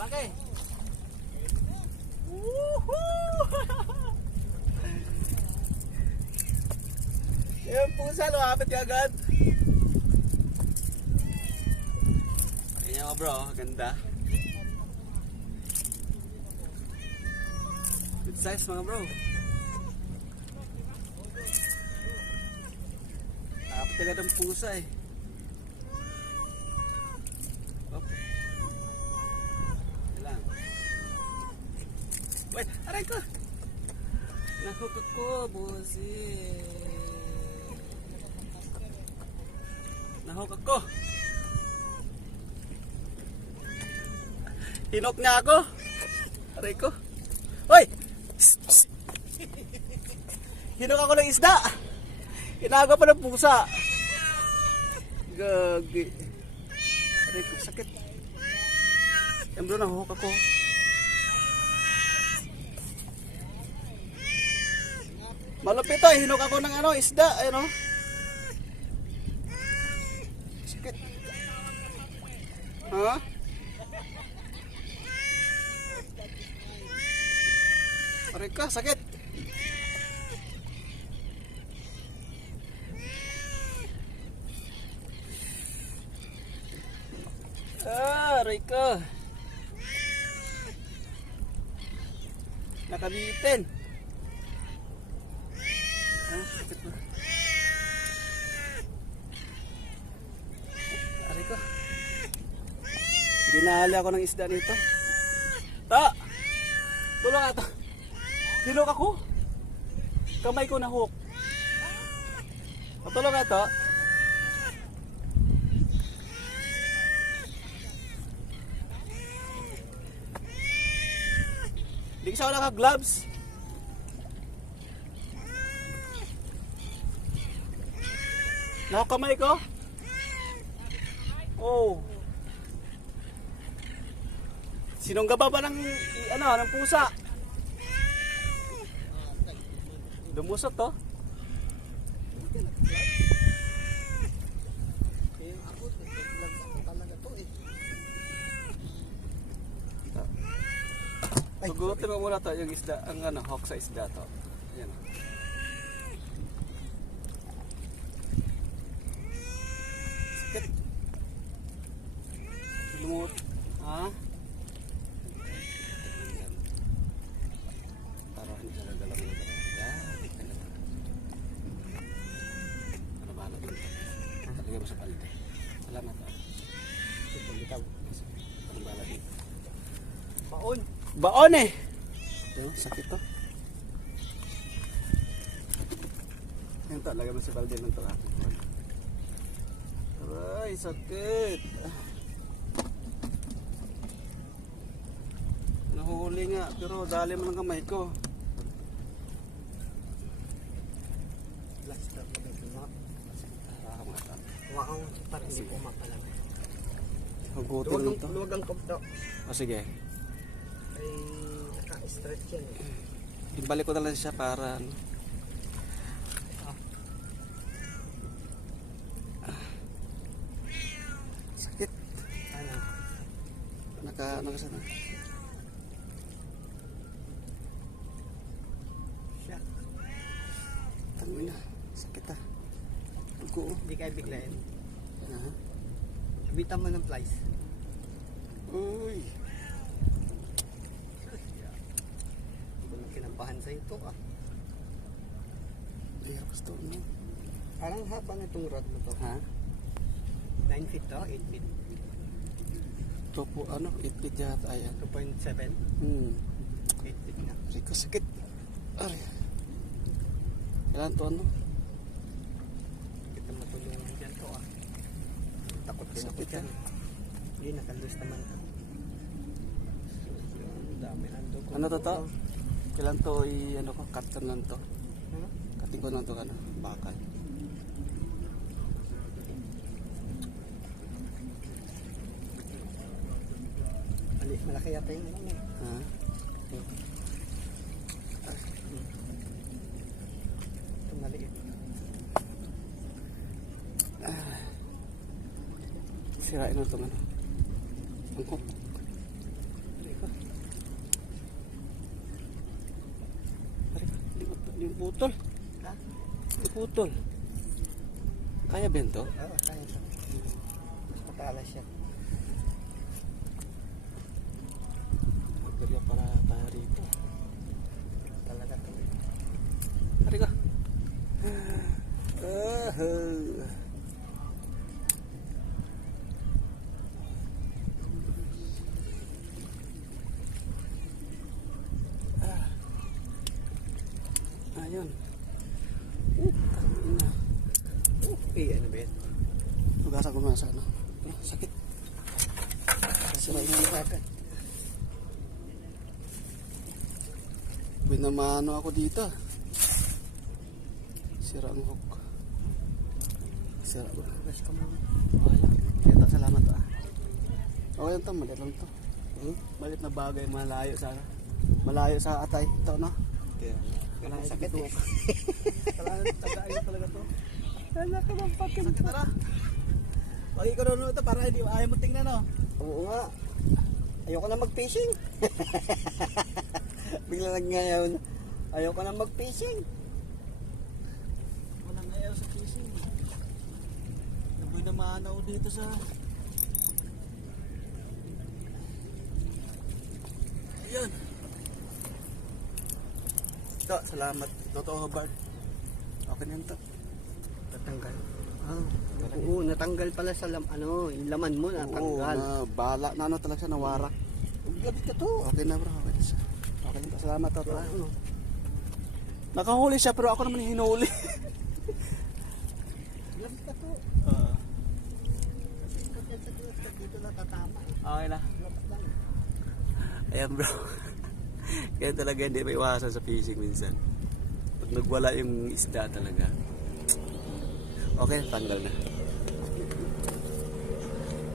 Malaki. Woohoo! Yung pusa, lumapit ka agad. Ayan mo bro, ganda. Good size mga bro. Lapit agad ang pusa eh. Oh. Lang. Wait, aray ko. Nahukak ko, busi. Nahukak ko. Hinok niya ako. Aray ko. Hoy! Hinok ako ng isda. Inaga pa ng pusa. Gagi. Aray ko, sakit. Yan bro, nahukak ako. Malupit to, hinok ako ng ano, isda, ano. Sakit. Ha? Aray ka, sakit. Ah, aray ka. Nakabitin. Ah, sakit ba? Aray ko. Dinali ako ng isda nito. Ta! Tulong ato. Hinok ako. Kamay ko na hook. Patulong ato. Di kasi ako naka-gloves. Nako kamay ko. Oh. Sinong gaba ba ng ano, ng pusa? Lumusot to. Tugutin mo muna to, yung isda, ang ano, hawk sa isda to. Yan. Sakit. Lumut. Ha? Para hindi siya gagalaw na galaw. Yan. ganun. Ano ba dito? Lagay mo sa palde. Salamat ah. Ito, bitaw. Ano ba dito? Baon. Eh. Ito, sakit to. Yan to, lagay mo sa balde ng ah. Aray, sakit. Nahuli nga, pero dali mo ng kamay ko. Plaster ko na ito. Ah, mga ta. Waang para hindi po mapalang. Hugutin Luwag mo ang, to. luwag ang kubto. O sige, Ay naka-stretch yan eh. ibalik ko na lang siya para ano. Ah. Sakit. Ano? Naka, nakasana. Siya. Tangin na. Sakit ah. Dugo. Hindi kayo biglayin. Ah. Sabitan mo ng flies. Uy. Ko kinabahan sa ito ah. Hirap gusto mo. Parang haba na itong rod mo to. Ha? 9 feet to, 8 feet. Ito po ano, ipit yata ayan. 2.7, Hmm. 8 feet na. Rico, sakit. Aray. Kailangan to ano? Kita matulungan dyan to ah. Takot din ako dyan. Hindi, nakalus naman. Ang dami ng dugo. Ano to to? Kailan to i ano ko, cut ko to. Cutting ko lang to ano, bakal. Mali, malaki yata yung ano. Ha? Ito maliit. Sirain na to ano. Ang. Hindi putol. Ha? Hindi putol. Kaya bento? Oo, kaya ito. Mas matalas siya. Magdala para tayo rito. Talaga to. Halika. Ah, Ah. Ayun. Uh, tangina. Eh, ano ba yan? Hugasan ko muna sa ano. Ah, sakit. Sira yung Agad. Binamano ako dito. Sira ang hook. Sira ba? Hugas ka muna. Okay lang. Kaya salamat ah. Okay lang to, mali lang to. Hmm? Malit na bagay, malayo sa malayo sa atay. Ito no? Kaya. Kailangan sakit eh. Tagayin talaga to. Wala ka bang pakin Sakit na Pagi ko doon ito para hindi ayaw mo tingnan no. Oo nga. Ayoko na mag-fishing. Bigla lang ngayon. Ayoko na mag-fishing. Walang ayaw sa fishing. Naboy na maanaw dito sa... Ito, salamat. Totoo, Bart. Okay na to. Natanggal. Ah, oo, natanggal pala sa lam, ano, yung laman mo natanggal. Oo, na bala na ano talaga siya, nawara. Gabit ka to. Okay na bro, okay na siya. Okay na to. Salamat to. Ano? Nakahuli siya pero ako naman hinuli. Gabit ka to. uh, Ikot yan sa kilos ka dito na tatama. eh. okay na. Ayan bro. Kaya talaga hindi may iwasan sa fishing minsan. Pag nagwala yung isda talaga. Okay, tanggal na.